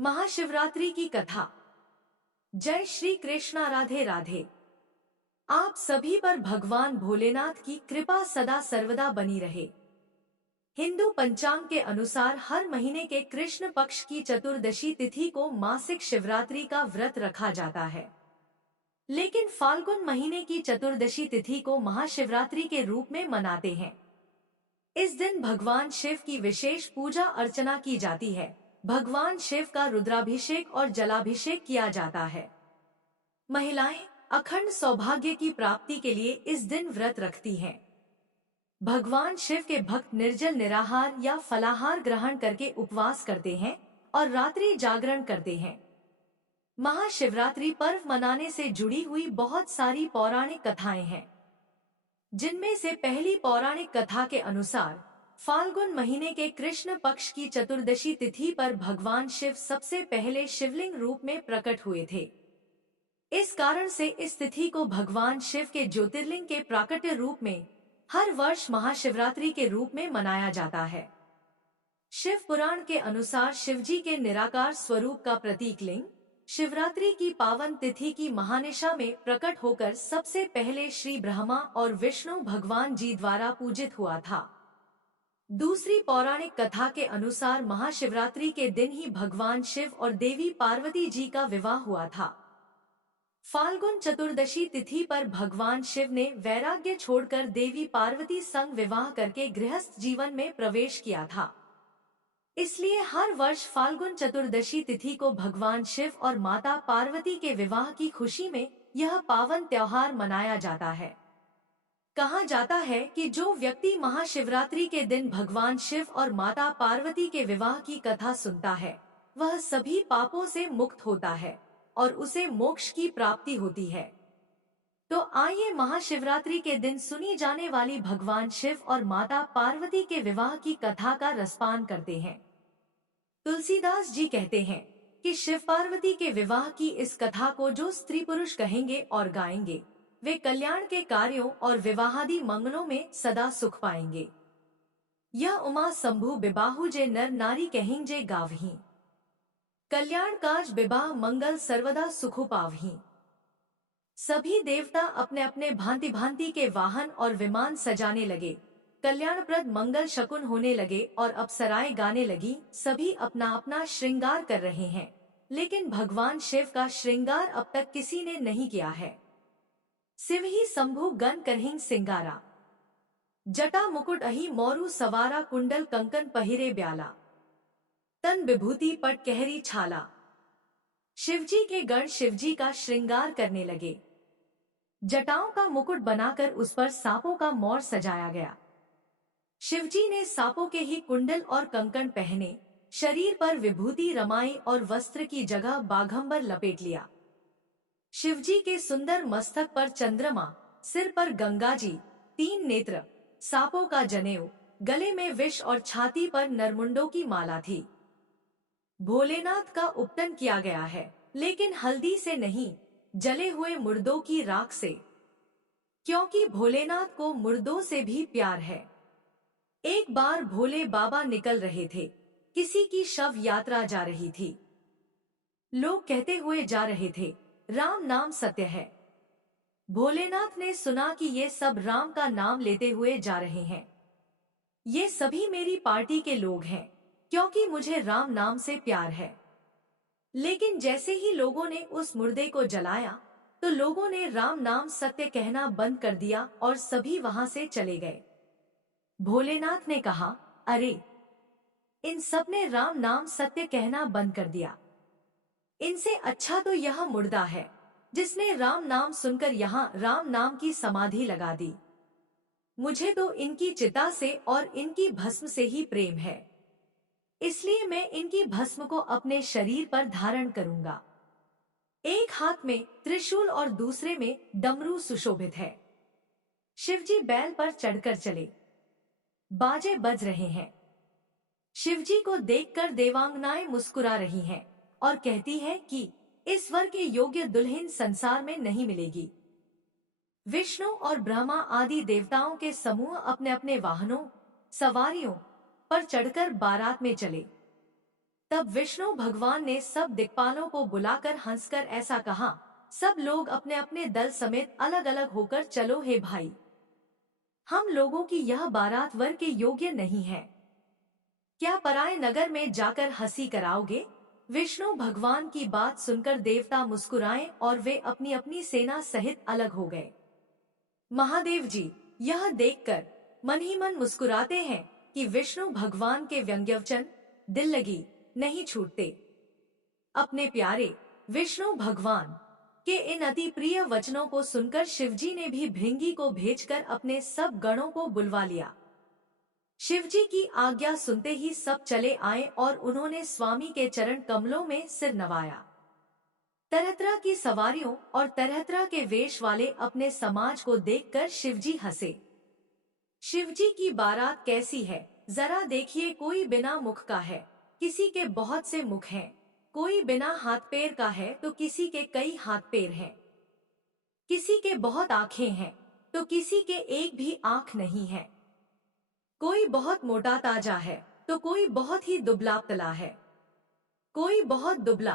महाशिवरात्रि की कथा। जय श्री कृष्णा। राधे राधे। आप सभी पर भगवान भोलेनाथ की कृपा सदा सर्वदा बनी रहे। हिंदू पंचांग के अनुसार हर महीने के कृष्ण पक्ष की चतुर्दशी तिथि को मासिक शिवरात्रि का व्रत रखा जाता है, लेकिन फाल्गुन महीने की चतुर्दशी तिथि को महाशिवरात्रि के रूप में मनाते हैं। इस दिन भगवान शिव की विशेष पूजा अर्चना की जाती है। भगवान शिव का रुद्राभिषेक और जलाभिषेक किया जाता है। महिलाएं अखंड सौभाग्य की प्राप्ति के लिए इस दिन व्रत रखती हैं। भगवान शिव के भक्त निर्जल निराहार या फलाहार ग्रहण करके उपवास करते हैं और रात्रि जागरण करते हैं। महाशिवरात्रि पर्व मनाने से जुड़ी हुई बहुत सारी पौराणिक कथाएं हैं, जिनमें से पहली पौराणिक कथा के अनुसार फाल्गुन महीने के कृष्ण पक्ष की चतुर्दशी तिथि पर भगवान शिव सबसे पहले शिवलिंग रूप में प्रकट हुए थे। इस कारण से इस तिथि को भगवान शिव के ज्योतिर्लिंग के प्राकट्य रूप में हर वर्ष महाशिवरात्रि के रूप में मनाया जाता है। शिव पुराण के अनुसार शिवजी के निराकार स्वरूप का प्रतीक लिंग शिवरात्रि की पावन तिथि की महानिशा में प्रकट होकर सबसे पहले श्री ब्रह्मा और विष्णु भगवान जी द्वारा पूजित हुआ था। दूसरी पौराणिक कथा के अनुसार महाशिवरात्रि के दिन ही भगवान शिव और देवी पार्वती जी का विवाह हुआ था। फाल्गुन चतुर्दशी तिथि पर भगवान शिव ने वैराग्य छोड़कर देवी पार्वती संग विवाह करके गृहस्थ जीवन में प्रवेश किया था। इसलिए हर वर्ष फाल्गुन चतुर्दशी तिथि को भगवान शिव और माता पार्वती के विवाह की खुशी में यह पावन त्योहार मनाया जाता है। कहा जाता है कि जो व्यक्ति महाशिवरात्रि के दिन भगवान शिव और माता पार्वती के विवाह की कथा सुनता है, वह सभी पापों से मुक्त होता है और उसे मोक्ष की प्राप्ति होती है। तो आइए महाशिवरात्रि के दिन सुनी जाने वाली भगवान शिव और माता पार्वती के विवाह की कथा का रसपान करते हैं। तुलसीदास जी कहते हैं कि शिव पार्वती के विवाह की इस कथा को जो स्त्री पुरुष कहेंगे और गाएंगे, वे कल्याण के कार्यों और विवाहादि मंगलों में सदा सुख पाएंगे। यह उमा शंभु बिबाहु जे नर नारी कहेंगे गावहीं, कल्याण काज विवाह मंगल सर्वदा सुखु पावहीं। सभी देवता अपने अपने भांति भांति के वाहन और विमान सजाने लगे, कल्याणप्रद मंगल शकुन होने लगे और अप्सराएं गाने लगी। सभी अपना अपना श्रृंगार कर रहे हैं, लेकिन भगवान शिव का श्रृंगार अब तक किसी ने नहीं किया है। शिव ही शंभु गण करहिं सिंगारा, जटा मुकुट अहि मोरु सवारा, कुंडल कंकन पहिरे ब्याला, तन विभूति पट कहरी छाला। शिवजी के गण शिवजी का श्रृंगार करने लगे। जटाओं का मुकुट बनाकर उस पर सांपों का मोर सजाया गया। शिवजी ने सांपों के ही कुंडल और कंकण पहने, शरीर पर विभूति रमाई और वस्त्र की जगह बाघंबर लपेट लिया। शिवजी के सुंदर मस्तक पर चंद्रमा, सिर पर गंगाजी, 3 नेत्र, सांपों का जनेऊ, गले में विष और छाती पर नरमुंडों की माला थी। भोलेनाथ का उपटन किया गया है, लेकिन हल्दी से नहीं, जले हुए मुर्दों की राख से, क्योंकि भोलेनाथ को मुर्दों से भी प्यार है। एक बार भोले बाबा निकल रहे थे, किसी की शव यात्रा जा रही थी। लोग कहते हुए जा रहे थे, राम नाम सत्य है। भोलेनाथ ने सुना कि ये सब राम का नाम लेते हुए जा रहे हैं। ये सभी मेरी पार्टी के लोग हैं, क्योंकि मुझे राम नाम से प्यार है। लेकिन जैसे ही लोगों ने उस मुर्दे को जलाया, तो लोगों ने राम नाम सत्य कहना बंद कर दिया और सभी वहां से चले गए। भोलेनाथ ने कहा, अरे, इन सब ने राम नाम सत्य कहना बंद कर दिया। इनसे अच्छा तो यह मुर्दा है, जिसने राम नाम सुनकर यहाँ राम नाम की समाधि लगा दी। मुझे तो इनकी चिता से और इनकी भस्म से ही प्रेम है, इसलिए मैं इनकी भस्म को अपने शरीर पर धारण करूंगा। एक हाथ में त्रिशूल और दूसरे में डमरू सुशोभित है। शिवजी बैल पर चढ़कर चले, बाजे बज रहे हैं। शिवजी को देखकर देवांगनाएं मुस्कुरा रही हैं और कहती है कि इस वर के योग्य दुल्हन संसार में नहीं मिलेगी। विष्णु और ब्रह्मा आदि देवताओं के समूह अपने अपने वाहनों, सवारियों पर चढ़कर बारात में चले। तब विष्णु भगवान ने सब दिक्पालों को बुलाकर हंसकर ऐसा कहा, सब लोग अपने अपने दल समेत अलग अलग होकर चलो। हे भाई, हम लोगों की यह बारात वर के योग्य नहीं है। क्या पराये नगर में जाकर हंसी कराओगे? विष्णु भगवान की बात सुनकर देवता मुस्कुराए और वे अपनी अपनी सेना सहित अलग हो गए। महादेव जी यह देखकर मन ही मन मुस्कुराते हैं कि विष्णु भगवान के व्यंग्यवचन दिल लगी नहीं छूटते। अपने प्यारे विष्णु भगवान के इन अति प्रिय वचनों को सुनकर शिवजी ने भी भृंगी को भेजकर अपने सब गणों को बुलवा लिया। शिवजी की आज्ञा सुनते ही सब चले आए और उन्होंने स्वामी के चरण कमलों में सिर नवाया। तरह तरह की सवारियों और तरह तरह के वेश वाले अपने समाज को देखकर शिवजी हंसे। शिवजी की बारात कैसी है जरा देखिए, कोई बिना मुख का है, किसी के बहुत से मुख हैं, कोई बिना हाथ पैर का है तो किसी के कई हाथ पैर हैं, किसी के बहुत आंखें हैं तो किसी के एक भी आंख नहीं है, कोई बहुत मोटा ताजा है तो कोई बहुत ही दुबला पतला है, कोई बहुत दुबला,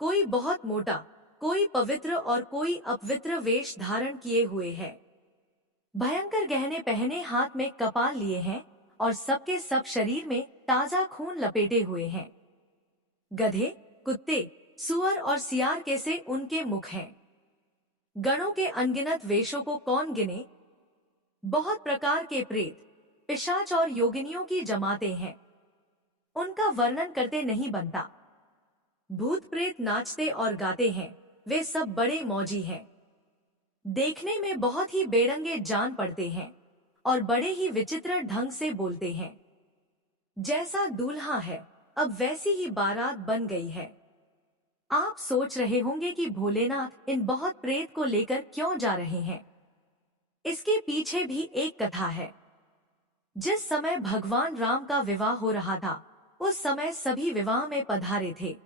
कोई बहुत मोटा, कोई पवित्र और कोई अपवित्र वेश धारण किए हुए है, भयंकर गहने पहने हाथ में कपाल लिए हैं और सबके सब शरीर में ताजा खून लपेटे हुए हैं। गधे, कुत्ते, सुअर और सियार के से उनके मुख हैं। गणों के अनगिनत वेशों को कौन गिने। बहुत प्रकार के प्रेत, पिशाच और योगिनियों की जमाते हैं, उनका वर्णन करते नहीं बनता। भूत प्रेत नाचते और गाते हैं, वे सब बड़े मौजी हैं। देखने में बहुत ही बेरंगे जान पड़ते हैं और बड़े ही विचित्र ढंग से बोलते हैं। जैसा दूल्हा है अब वैसी ही बारात बन गई है। आप सोच रहे होंगे कि भोलेनाथ इन बहुत प्रेत को लेकर क्यों जा रहे हैं। इसके पीछे भी एक कथा है। जिस समय भगवान राम का विवाह हो रहा था उस समय सभी विवाह में पधारे थे।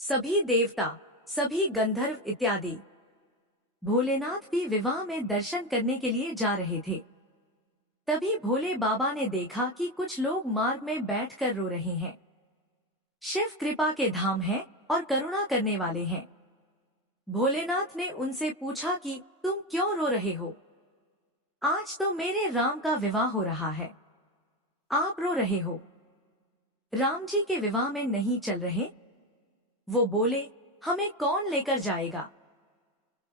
सभी देवता, सभी गंधर्व इत्यादि। भोलेनाथ भी विवाह में दर्शन करने के लिए जा रहे थे। तभी भोले बाबा ने देखा कि कुछ लोग मार्ग में बैठकर रो रहे हैं। शिव कृपा के धाम हैं और करुणा करने वाले हैं। भोलेनाथ ने उनसे पूछा कि तुम क्यों रो रहे हो? आज तो मेरे राम का विवाह हो रहा है, आप रो रहे हो। राम जी के विवाह में नहीं चल रहे? वो बोले, हमें कौन लेकर जाएगा?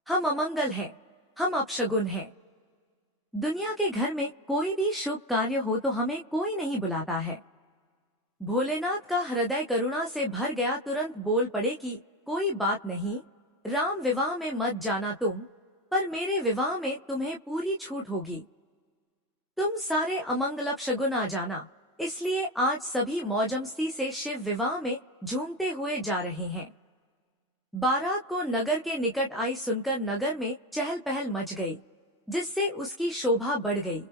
हम अमंगल हैं, हम अपशगुन हैं। दुनिया के घर में कोई भी शुभ कार्य हो तो हमें कोई नहीं बुलाता है। भोलेनाथ का हृदय करुणा से भर गया, तुरंत बोल पड़े कि कोई बात नहीं, राम विवाह में मत जाना तुम, पर मेरे विवाह में तुम्हें पूरी छूट होगी। तुम सारे अमंगल अपशगुन आ जाना, इसलिए आज सभी मौजमस्ती से शिव विवाह में झूमते हुए जा रहे हैं। बारात को नगर के निकट आई सुनकर नगर में चहल पहल मच गई, जिससे उसकी शोभा बढ़ गई।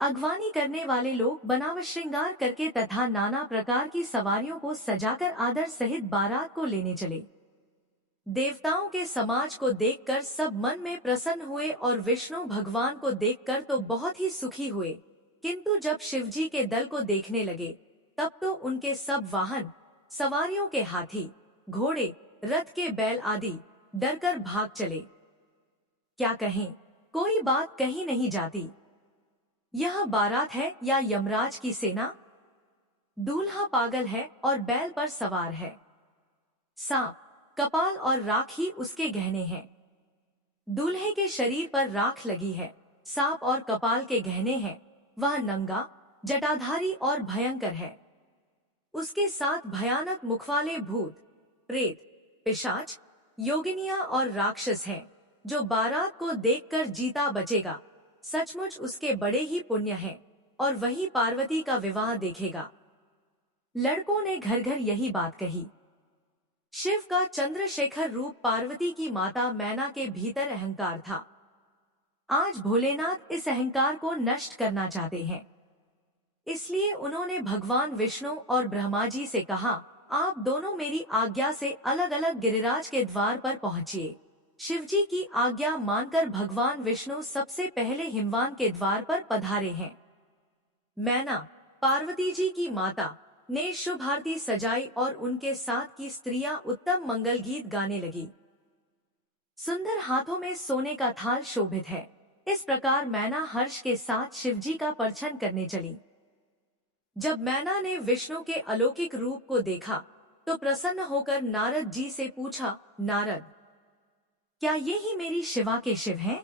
अगवानी करने वाले लोग बनावट श्रृंगार करके तथा नाना प्रकार की सवारियों को सजाकर आदर सहित बारात को लेने चले। देवताओं के समाज को देखकर सब मन में प्रसन्न हुए और विष्णु भगवान को देखकर तो बहुत ही सुखी हुए, किंतु जब शिवजी के दल को देखने लगे तब तो उनके सब वाहन, सवारियों के हाथी, घोड़े, रथ के बैल आदि डरकर भाग चले। क्या कहें, कोई बात कही नहीं जाती। यह बारात है या यमराज की सेना? दूल्हा पागल है और बैल पर सवार है। सांप, कपाल और राख ही उसके गहने हैं। दूल्हे के शरीर पर राख लगी है, सांप और कपाल के गहने हैं। वह नंगा, जटाधारी और भयंकर है। उसके साथ भयानक मुखवाले भूत, प्रेत, पिशाच, योगिनियां और राक्षस हैं। जो बारात को देखकर जीता बचेगा, सचमुच उसके बड़े ही पुण्य हैं और वही पार्वती का विवाह देखेगा। लड़कों ने घर घर यही बात कही। शिव का चंद्रशेखर रूप पार्वती की माता मैना के भीतर अहंकार था। आज भोलेनाथ इस अहंकार को नष्ट करना चाहते हैं, इसलिए उन्होंने भगवान विष्णु और ब्रह्मा जी से कहा, आप दोनों मेरी आज्ञा से अलग अलग गिरिराज के द्वार पर पहुंचिए। शिवजी की आज्ञा मानकर भगवान विष्णु सबसे पहले हिमवान के द्वार पर पधारे हैं। मैना, पार्वती जी की माता, ने शुभ आरती सजाई और उनके साथ की स्त्रियां उत्तम मंगल गीत गाने लगी। सुंदर हाथों में सोने का थाल शोभित है। इस प्रकार मैना हर्ष के साथ शिवजी का परछन करने चली। जब मैना ने विष्णु के अलौकिक रूप को देखा तो प्रसन्न होकर नारद जी से पूछा, नारद, क्या ये ही मेरी शिवा के शिव हैं?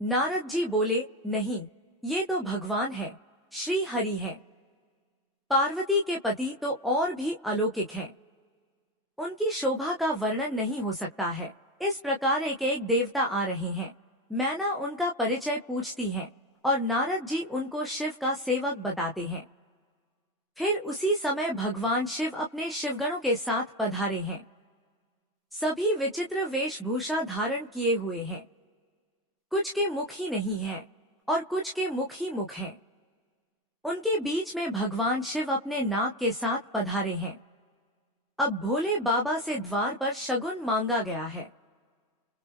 नारद जी बोले, नहीं, ये तो भगवान है, श्री हरि है। पार्वती के पति तो और भी अलौकिक हैं। उनकी शोभा का वर्णन नहीं हो सकता है। इस प्रकार एक एक देवता आ रहे हैं। मैना उनका परिचय पूछती है और नारद जी उनको शिव का सेवक बताते हैं। फिर उसी समय भगवान शिव अपने शिवगणों के साथ पधारे हैं। सभी विचित्र वेशभूषा धारण किए हुए हैं। कुछ के मुख ही नहीं है और कुछ के मुख ही मुख हैं। उनके बीच में भगवान शिव अपने नाग के साथ पधारे हैं। अब भोले बाबा से द्वार पर शगुन मांगा गया है।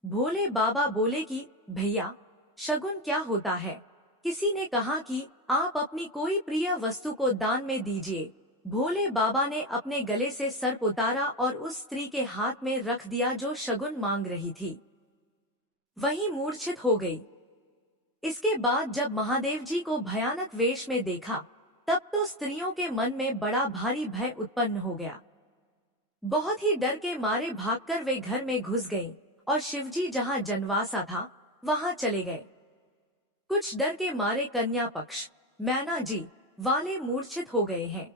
भोले बाबा बोले कि भैया, शगुन क्या होता है? किसी ने कहा कि आप अपनी कोई प्रिय वस्तु को दान में दीजिए। भोले बाबा ने अपने गले से सर्प उतारा और उस स्त्री के हाथ में रख दिया जो शगुन मांग रही थी। वही मूर्छित हो गई। इसके बाद जब महादेव जी को भयानक वेश में देखा तब तो स्त्रियों के मन में बड़ा भारी भय उत्पन्न हो गया। बहुत ही डर के मारे भागकर वे घर में घुस गईं और शिवजी जहां जनवासा था वहां चले गए। कुछ डर के मारे कन्या पक्ष मैना जी वाले मूर्छित हो गए हैं।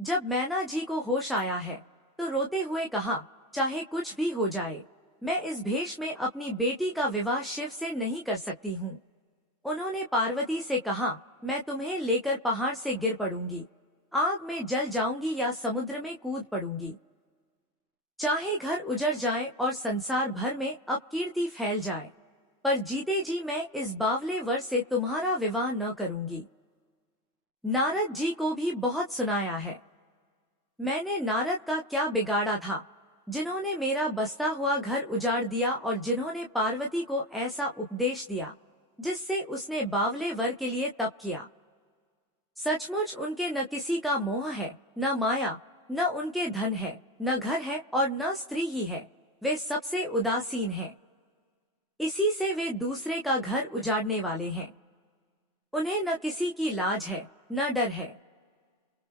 जब मैना जी को होश आया है तो रोते हुए कहा, चाहे कुछ भी हो जाए, मैं इस भेष में अपनी बेटी का विवाह शिव से नहीं कर सकती हूँ। उन्होंने पार्वती से कहा, मैं तुम्हें लेकर पहाड़ से गिर पड़ूंगी, आग में जल जाऊंगी या समुद्र में कूद पड़ूंगी। चाहे घर उजड़ जाए और संसार भर में अपकीर्ति फैल जाए, पर जीते जी मैं इस बावले वर से तुम्हारा विवाह न करूंगी। नारद जी को भी बहुत सुनाया है। मैंने नारद का क्या बिगाड़ा था, जिन्होंने मेरा बसता हुआ घर उजाड़ दिया और जिन्होंने पार्वती को ऐसा उपदेश दिया जिससे उसने बावले वर के लिए तप किया। सचमुच उनके न किसी का मोह है, न माया, न उनके धन है, न घर है और न स्त्री ही है। वे सबसे उदासीन हैं। इसी से वे दूसरे का घर उजाड़ने वाले हैं। उन्हें न किसी की लाज है, न डर है।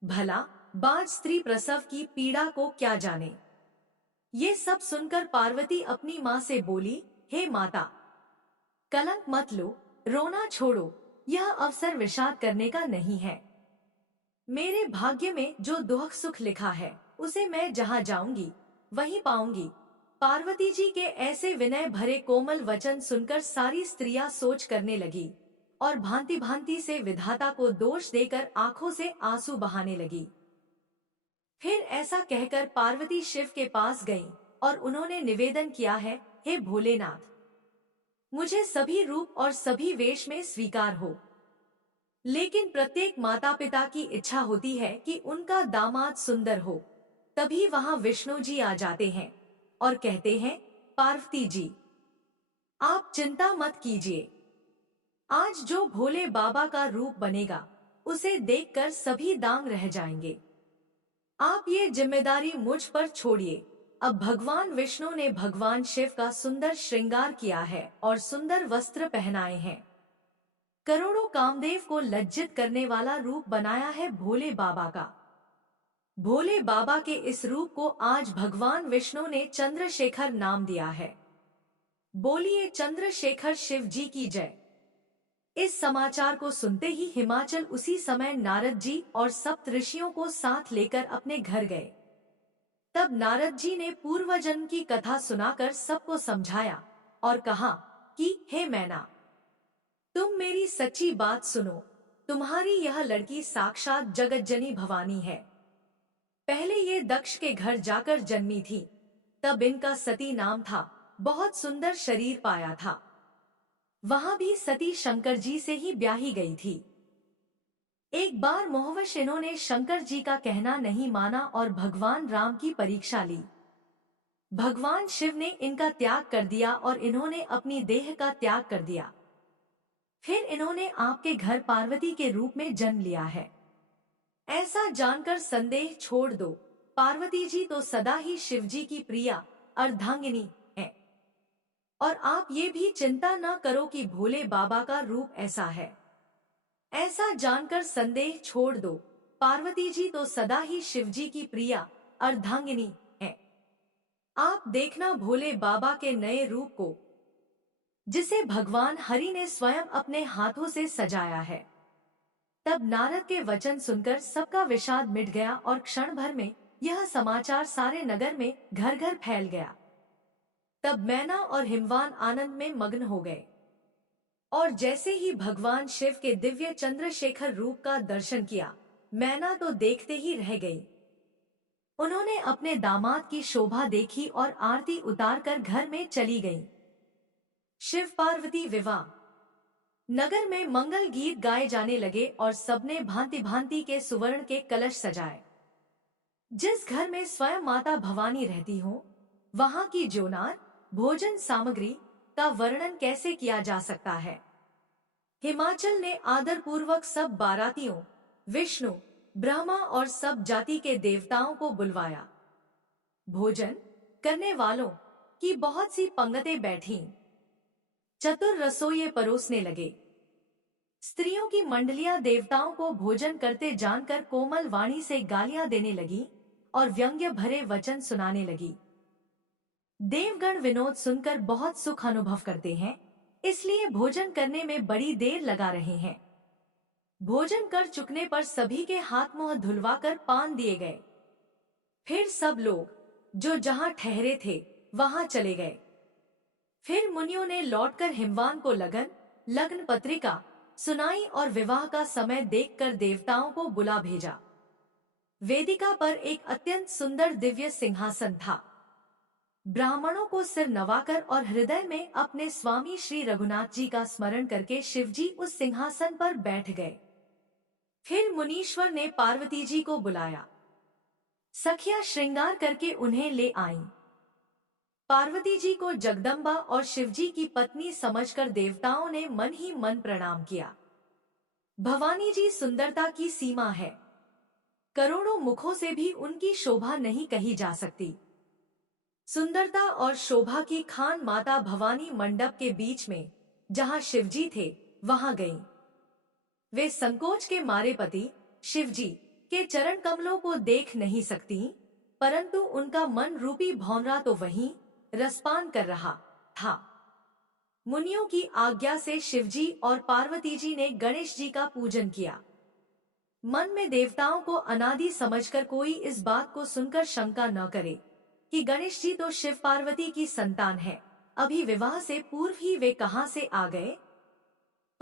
भला बाज स्त्री प्रसव की पीड़ा को क्या जाने। ये सब सुनकर पार्वती अपनी माँ से बोली, हे माता, कलंक मत लो, रोना छोड़ो, यह अवसर विषाद करने का नहीं है। मेरे भाग्य में जो दुख सुख लिखा है उसे मैं जहाँ जाऊंगी वहीं पाऊंगी। पार्वती जी के ऐसे विनय भरे कोमल वचन सुनकर सारी स्त्रियां सोच करने लगी और भांति भांति से विधाता को दोष देकर आंखों से आंसू बहाने लगी। फिर ऐसा कहकर पार्वती शिव के पास गईं और उन्होंने निवेदन किया है, हे भोलेनाथ, मुझे सभी रूप और सभी वेश में स्वीकार हो। लेकिन प्रत्येक माता पिता की इच्छा होती है कि उनका दामाद सुंदर हो। तभी वहां विष्णु जी आ जाते हैं और कहते हैं, पार्वती जी, आप चिंता मत कीजिए। आज जो भोले बाबा का रूप बनेगा उसे देखकर सभी दांग रह जाएंगे। आप ये जिम्मेदारी मुझ पर छोड़िए। अब भगवान विष्णु ने भगवान शिव का सुंदर श्रृंगार किया है और सुंदर वस्त्र पहनाए हैं। करोड़ों कामदेव को लज्जित करने वाला रूप बनाया है भोले बाबा का। भोले बाबा के इस रूप को आज भगवान विष्णु ने चंद्रशेखर नाम दिया है। बोलिए चंद्रशेखर शिव जी की जय। इस समाचार को सुनते ही हिमाचल उसी समय नारद जी और सप्त ऋषियों को साथ लेकर अपने घर गए। तब नारद जी ने पूर्वजन्म की कथा सुनाकर सबको समझाया और कहा कि हे मैना, तुम मेरी सच्ची बात सुनो। तुम्हारी यह लड़की साक्षात जगतजनी भवानी है। पहले ये दक्ष के घर जाकर जन्मी थी, तब इनका सती नाम था। बहुत सुंदर शरीर पाया था। वहां भी सती शंकर जी से ही ब्याही गई थी। एक बार मोहवश इन्होंने शंकर जी का कहना नहीं माना और भगवान राम की परीक्षा ली। भगवान शिव ने इनका त्याग कर दिया और इन्होंने अपनी देह का त्याग कर दिया। फिर इन्होंने आपके घर पार्वती के रूप में जन्म लिया है। ऐसा जानकर संदेह छोड़ दो, पार्वती जी तो सदा ही शिव जी की प्रिया अर्धांगिनी है। और आप ये भी चिंता न करो कि भोले बाबा का रूप ऐसा है। ऐसा जानकर संदेह छोड़ दो, पार्वती जी तो सदा ही शिव जी की प्रिया अर्धांगिनी है। आप देखना भोले बाबा के नए रूप को, जिसे भगवान हरि ने स्वयं अपने हाथों से सजाया है। तब नारद के वचन सुनकर सबका विषाद मिट गया और क्षण भर में यह समाचार सारे नगर में घर घर फैल गया। तब मैना और हिमवान आनंद में मग्न हो गए और जैसे ही भगवान शिव के दिव्य चंद्रशेखर रूप का दर्शन किया, मैना तो देखते ही रह गई। उन्होंने अपने दामाद की शोभा देखी और आरती उतारकर घर में चली गईं। शिव पार्वती विवाह। नगर में मंगल गीत गाए जाने लगे और सबने भांति भांति के सुवर्ण के कलश सजाए। जिस घर में स्वयं माता भवानी रहती हो, वहां की जोनार भोजन सामग्री का वर्णन कैसे किया जा सकता है। हिमाचल ने आदरपूर्वक सब बारातियों, विष्णु, ब्रह्मा और सब जाति के देवताओं को बुलवाया। भोजन करने वालों की बहुत सी पंगतें बैठीं। चतुर रसोइये परोसने लगे। स्त्रियों की मंडलियां देवताओं को भोजन करते जानकर कोमल वाणी से गालियां देने लगी और व्यंग्य भरे वचन सुनाने लगी। देवगण विनोद सुनकर बहुत सुख अनुभव करते हैं, इसलिए भोजन करने में बड़ी देर लगा रहे हैं। भोजन कर चुकने पर सभी के हाथ मुंह धुलवाकर पान दिए गए। फिर सब लोग जो जहां ठहरे थे वहां चले गए। फिर मुनियों ने लौटकर हिमवान को लग्न पत्रिका सुनाई और विवाह का समय देखकर देवताओं को बुला भेजा। वेदिका पर एक अत्यंत सुंदर दिव्य सिंहासन था। ब्राह्मणों को सिर नवाकर और हृदय में अपने स्वामी श्री रघुनाथ जी का स्मरण करके शिवजी उस सिंहासन पर बैठ गए। फिर मुनीश्वर ने पार्वती जी को बुलाया। सखियां श्रृंगार करके उन्हें ले आईं। पार्वती जी को जगदम्बा और शिवजी की पत्नी समझकर देवताओं ने मन ही मन प्रणाम किया। भवानी जी सुंदरता की सीमा है। करोड़ों मुखों से भी उनकी शोभा नहीं कही जा सकती। सुंदरता और शोभा की खान माता भवानी मंडप के बीच में जहां शिवजी थे वहां गईं। वे संकोच के मारे पति शिवजी के चरण कमलों को देख नहीं सकती, परंतु उनका मन रूपी भौंरा तो वहीं रसपान कर रहा था। मुनियों की आज्ञा से शिवजी और पार्वती जी ने गणेश जी का पूजन किया। मन में देवताओं को अनादि समझकर कोई इस बात को सुनकर शंका न करे कि गणेश जी तो शिव पार्वती की संतान है, अभी विवाह से पूर्व ही वे कहां से आ गए।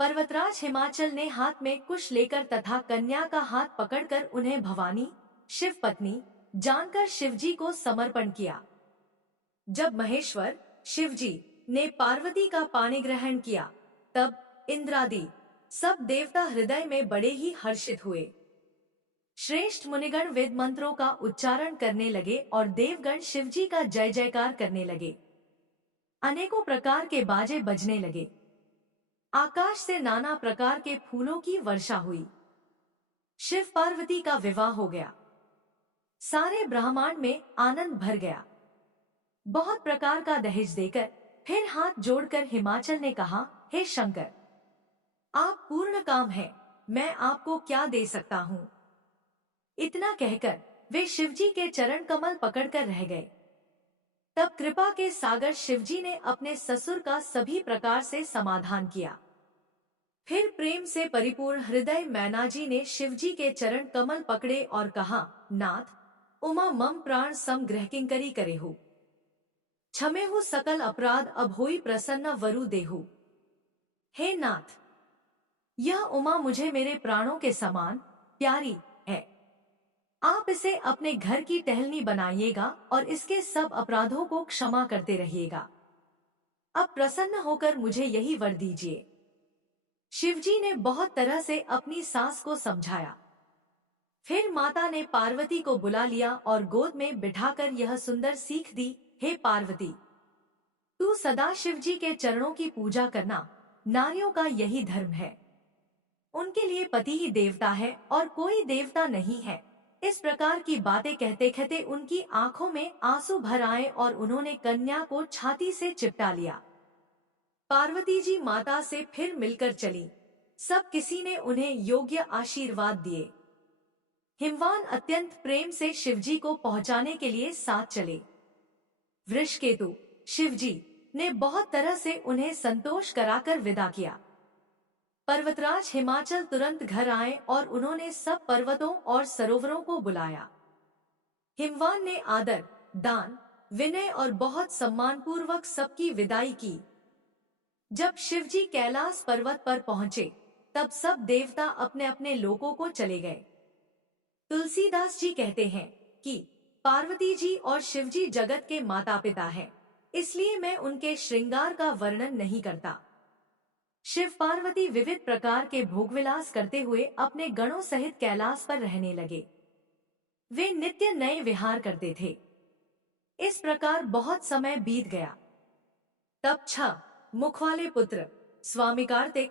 पर्वतराज हिमाचल ने हाथ में कुश लेकर तथा कन्या का हाथ पकड़कर उन्हें भवानी शिव पत्नी जानकर शिवजी को समर्पण किया। जब महेश्वर शिवजी ने पार्वती का पाणी ग्रहण किया, तब इंद्रादि सब देवता हृदय में बड़े ही हर्षित हुए। श्रेष्ठ मुनिगण वेद मंत्रों का उच्चारण करने लगे और देवगण शिवजी का जय जयकार करने लगे। अनेकों प्रकार के बाजे बजने लगे। आकाश से नाना प्रकार के फूलों की वर्षा हुई। शिव पार्वती का विवाह हो गया। सारे ब्रह्मांड में आनंद भर गया। बहुत प्रकार का दहेज देकर फिर हाथ जोड़कर हिमाचल ने कहा, हे शंकर, आप पूर्ण काम हैं, मैं आपको क्या दे सकता हूँ। इतना कहकर वे शिवजी के चरण कमल पकड़कर रह गए। तब कृपा के सागर शिवजी ने अपने ससुर का सभी प्रकार से समाधान किया। फिर प्रेम से परिपूर्ण हृदय मैनाजी ने शिवजी के चरण कमल पकड़े और कहा, नाथ, उमा मम प्राण सम ग्रह किंकरी करेहु, क्षमेहु सकल अपराध अब होई प्रसन्न वरु देहु। हे नाथ, यह उमा मुझे मेरे प्राणों के समान प्यारी है। आप इसे अपने घर की टहलनी बनाइएगा और इसके सब अपराधों को क्षमा करते रहिएगा। अब प्रसन्न होकर मुझे यही वर दीजिए। शिवजी ने बहुत तरह से अपनी सास को समझाया। फिर माता ने पार्वती को बुला लिया और गोद में बिठाकर यह सुंदर सीख दी, हे पार्वती, तू सदा शिवजी के चरणों की पूजा करना, नारियों का यही धर्म है। उनके लिए पति ही देवता है और कोई देवता नहीं है। इस प्रकार की बातें कहते कहते उनकी आंखों में आंसू भर आए और उन्होंने कन्या को छाती से चिपटा लिया। पार्वती जी माता से फिर मिलकर चली। सब किसी ने उन्हें योग्य आशीर्वाद दिए। हिमवान अत्यंत प्रेम से शिवजी को पहुंचाने के लिए साथ चले। वृषकेतु शिवजी ने बहुत तरह से उन्हें संतोष कराकर विदा किया। पर्वतराज हिमाचल तुरंत घर आए और उन्होंने सब पर्वतों और सरोवरों को बुलाया। हिमवान ने आदर, दान, विनय और बहुत सम्मानपूर्वक सबकी विदाई की। जब शिवजी कैलाश पर्वत पर पहुंचे, तब सब देवता अपने अपने लोकों को चले गए। तुलसीदास जी कहते हैं कि पार्वती जी और शिवजी जगत के माता पिता हैं, इसलिए मैं उनके श्रृंगार का वर्णन नहीं करता। शिव पार्वती विविध प्रकार के भोगविलास करते हुए अपने गणों सहित कैलाश पर रहने लगे। वे नित्य नए विहार करते थे। इस प्रकार बहुत समय बीत गया। तब 6 मुख वाले पुत्र स्वामी कार्तिक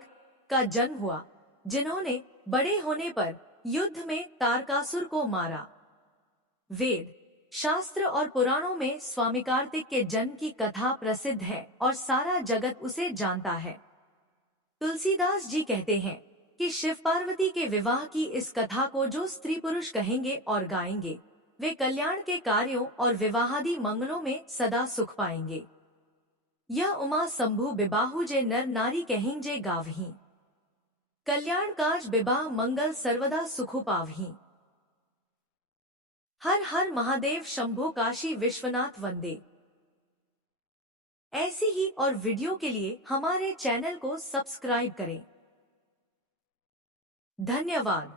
का जन्म हुआ, जिन्होंने बड़े होने पर युद्ध में तारकासुर को मारा। वेद, शास्त्र और पुराणों में स्वामी कार्तिक के जन्म की कथा प्रसिद्ध है और सारा जगत उसे जानता है। तुलसीदास जी कहते हैं कि शिव पार्वती के विवाह की इस कथा को जो स्त्री पुरुष कहेंगे और गाएंगे, वे कल्याण के कार्यों और विवाहादि मंगलों में सदा सुख पाएंगे। यह उमा शंभु बिबाहु जे नर नारी कहेंगे गावहीं, कल्याण काज विवाह मंगल सर्वदा सुखु पावहीं। हर हर महादेव शंभो काशी विश्वनाथ वंदे। ऐसी ही और वीडियो के लिए हमारे चैनल को सब्सक्राइब करें। धन्यवाद।